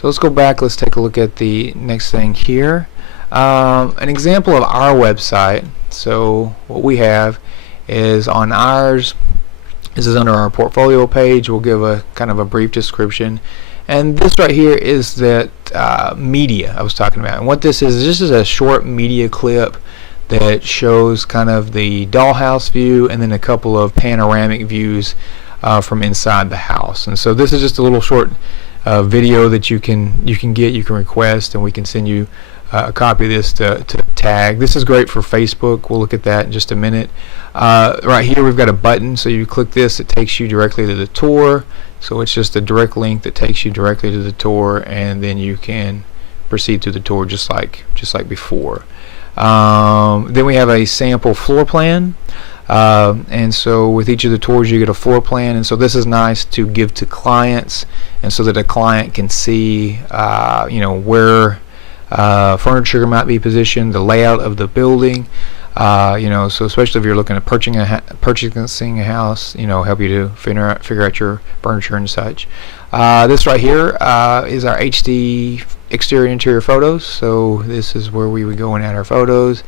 So let's go back. Let's take a look at the next thing here. An example of our website. So what we have is on ours, this is under our portfolio page. We'll give a kind of a brief description. And this right here is that media I was talking about. And what this is a short media clip that shows kind of the dollhouse view and then a couple of panoramic views from inside the house. And so this is just a little short video that you can request, and we can send you a copy of this to tag. This is great for Facebook. We'll look at that in just a minute. Right here we've got a button, so you click this, it takes you directly to the tour. So it's just a direct link that takes you directly to the tour, and then you can proceed through the tour just like before. Then we have a sample floor plan, and so with each of the tours you get a floor plan, and so this is nice to give to clients, and so that a client can see where furniture might be positioned, the layout of the building. So especially if you're looking at purchasing a house, help you to figure out your furniture and such. This right here is our HD exterior and interior photos. So this is where we would go and add our photos.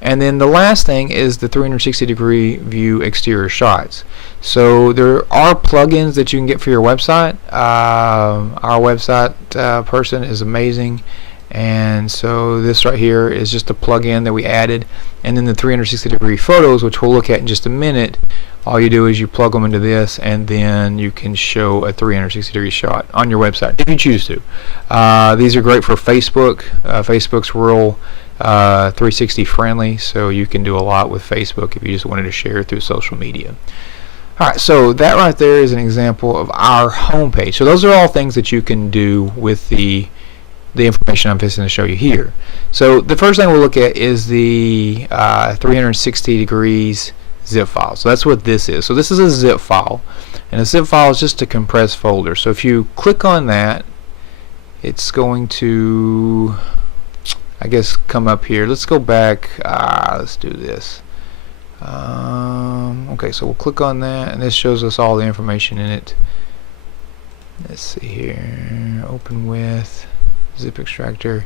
And then the last thing is the 360-degree view exterior shots. So there are plugins that you can get for your website. Our website person is amazing. And so this right here is just a plug-in that we added, and then the 360-degree photos, which we'll look at in just a minute, all you do is you plug them into this, and then you can show a 360-degree shot on your website if you choose to. These are great for Facebook. Facebook's real 360 friendly, so you can do a lot with Facebook if you just wanted to share through social media. Alright, so that right there is an example of our homepage. So those are all things that you can do with the information I'm fixing to show you here. So the first thing we'll look at is the 360 degrees zip file. So that's what this is. So this is a zip file, and a zip file is just a compressed folder. So if you click on that, it's going to, I guess, come up here. Let's go back. Let's do this. Okay, so we'll click on that, and this shows us all the information in it. Let's see here. Open with zip extractor.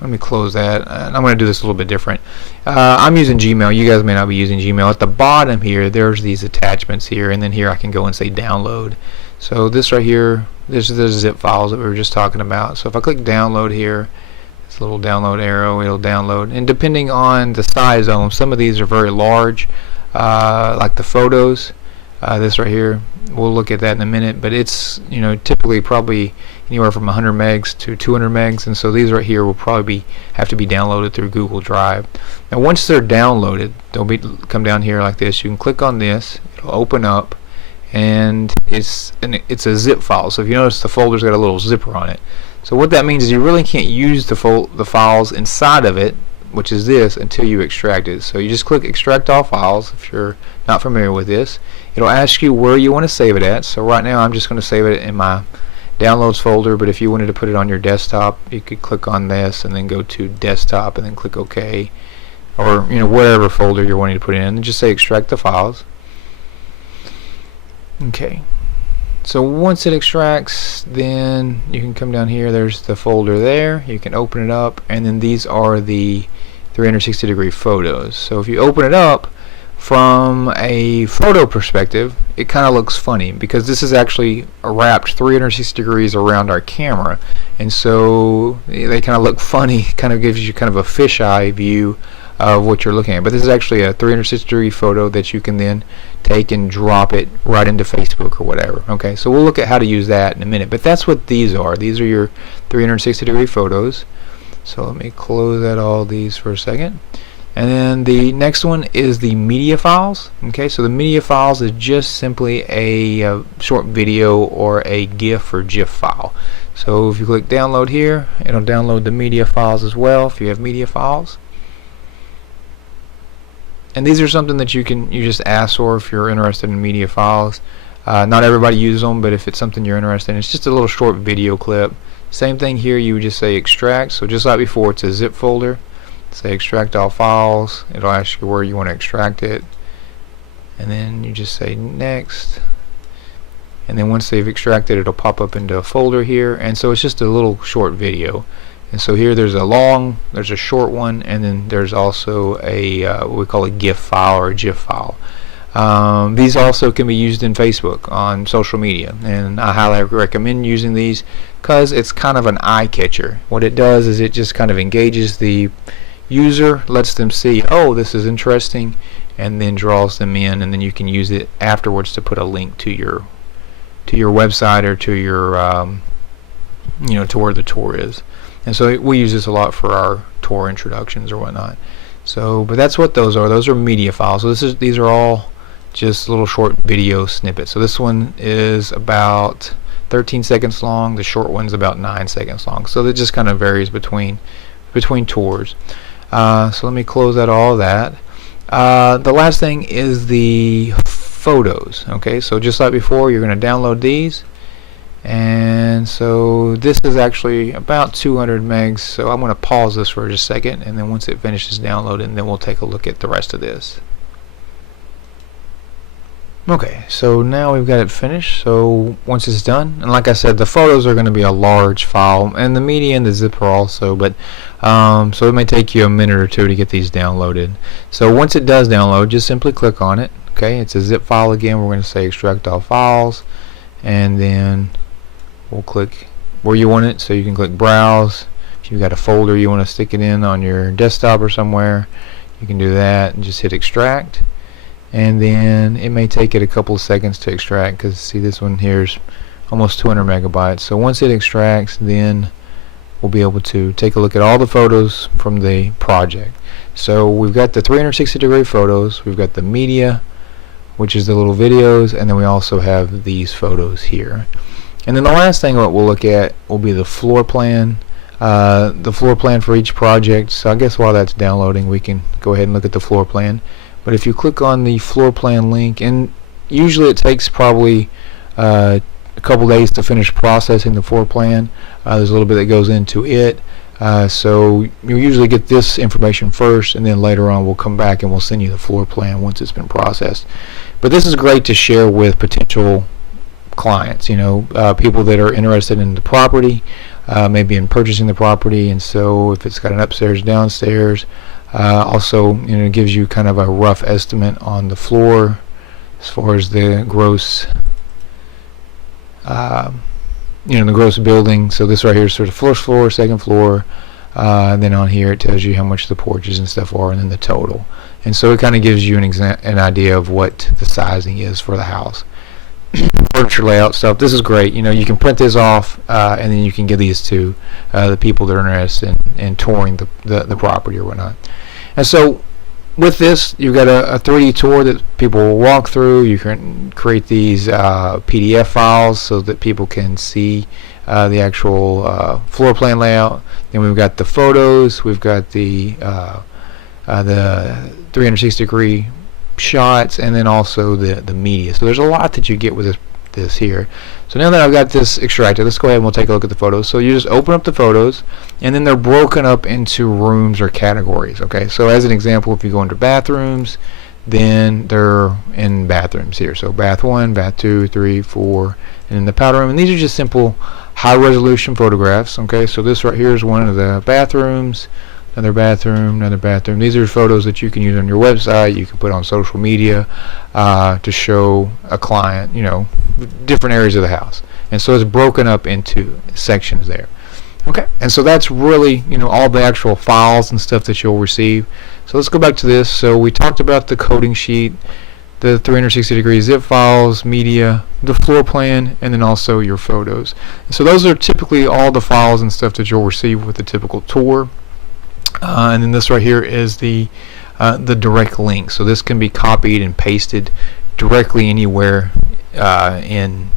Let me close that, and I'm going to do this a little bit different. I'm using Gmail. You guys may not be using Gmail. At the bottom here, there's these attachments here, and then here I can go and say download. So this right here, this is the zip files that we were just talking about. So if I click download here, this little download arrow, it'll download. And depending on the size of them, some of these are very large, like the photos. This right here, we'll look at that in a minute, but it's typically probably anywhere from 100 megs to 200 megs, and so these right here will probably have to be downloaded through Google Drive. Now once they're downloaded, they'll come down here like this. You can click on this, it'll open up, and it's a zip file. So if you notice, the folder's got a little zipper on it. So what that means is you really can't use the files inside of it, which is this, until you extract it. So you just click extract all files if you're not familiar with this. It'll ask you where you want to save it at. So right now I'm just going to save it in my downloads folder, but if you wanted to put it on your desktop, you could click on this and then go to desktop and then click OK, or whatever folder you're wanting to put it in, and just say extract the files. Okay, so once it extracts, then you can come down here, there's the folder there, you can open it up, and then these are the 360-degree photos. So if you open it up, from a photo perspective, it kind of looks funny because this is actually wrapped 360 degrees around our camera, and so they kind of look funny. Kind of gives you kind of a fisheye view of what you're looking at. But this is actually a 360-degree photo that you can then take and drop it right into Facebook or whatever. Okay, so we'll look at how to use that in a minute. But that's what these are. These are your 360-degree photos. So let me close out all these for a second. And then the next one is the media files. Okay, so the media files is just simply a short video or a GIF or GIF file. So if you click download here, it'll download the media files as well if you have media files. And these are something that you just ask for if you're interested in media files. Not everybody uses them, but if it's something you're interested in, it's just a little short video clip. Same thing here, you would just say extract. So just like before, it's a zip folder. Say extract all files. It'll ask you where you want to extract it, and then you just say next, and then once they've extracted, it'll pop up into a folder here, and so it's just a little short video. And so here there's a short one, and then there's also a what we call a GIF file or a GIF file. These also can be used in Facebook on social media, and I highly recommend using these because it's kind of an eye catcher. What it does is it just kind of engages the user, lets them see, oh, this is interesting, and then draws them in, and then you can use it afterwards to put a link to your website or to your to where the tour is. And so we use this a lot for our tour introductions or whatnot. So, but that's what those are. Those are media files. So these are all just little short video snippets. So this one is about 13 seconds long. The short one's about 9 seconds long. So it just kind of varies between tours. So let me close out all of that. The last thing is the photos. Okay, so just like before, you're going to download these. And so this is actually about 200 megs, so I'm going to pause this for just a second, and then once it finishes downloading, then we'll take a look at the rest of this. Okay, so now we've got it finished. So once it's done, and like I said, the photos are going to be a large file, and the media and the zipper also, but so it may take you a minute or two to get these downloaded. So once it does download, just simply click on it. Okay, it's a zip file again. We're going to say extract all files, and then we'll click where you want it, so you can click browse. If you've got a folder you want to stick it in on your desktop or somewhere, you can do that and just hit extract, and then it may take it a couple of seconds to extract, because see, this one here is almost 200 megabytes. So once it extracts, then we'll be able to take a look at all the photos from the project. So we've got the 360-degree photos, we've got the media, which is the little videos, and then we also have these photos here. And then the last thing that we'll look at will be the floor plan. The floor plan for each project. So I guess while that's downloading, we can go ahead and look at the floor plan. But if you click on the floor plan link, and usually it takes probably a couple days to finish processing the floor plan. There's a little bit that goes into it. So you usually get this information first, and then later on we'll come back and we'll send you the floor plan once it's been processed. But this is great to share with potential clients, people that are interested in the property, maybe in purchasing the property. And so if it's got an upstairs, downstairs, also it gives you kind of a rough estimate on the floor as far as the gross the gross building. So this right here is sort of first floor, second floor, and then on here it tells you how much the porches and stuff are, and then the total. And so it kind of gives you an idea of what the sizing is for the house. Furniture layout stuff. This is great. You can print this off, and then you can give these to the people that are interested in touring the property or whatnot. And so with this, you've got a 3D tour that people will walk through. You can create these PDF files so that people can see the actual floor plan layout. Then we've got the photos. We've got the 360-degree shots, and then also the media. So there's a lot that you get with this here. So now that I've got this extracted, let's go ahead and we'll take a look at the photos. So you just open up the photos, and then they're broken up into rooms or categories. Okay, so as an example, if you go into bathrooms, then they're in bathrooms here. So bath 1, bath 2, 3, 4, and then the powder room. And these are just simple high resolution photographs. Okay, so this right here is one of the bathrooms. Another bathroom, another bathroom. These are photos that you can use on your website. You can put on social media to show a client, different areas of the house. And so it's broken up into sections there. Okay, and so that's really, all the actual files and stuff that you'll receive. So let's go back to this. So we talked about the coding sheet, the 360-degree zip files, media, the floor plan, and then also your photos. So those are typically all the files and stuff that you'll receive with a typical tour. And then this right here is the direct link. So this can be copied and pasted directly anywhere in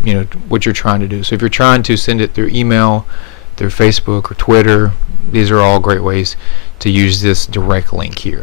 what you're trying to do. So if you're trying to send it through email, through Facebook or Twitter, these are all great ways to use this direct link here.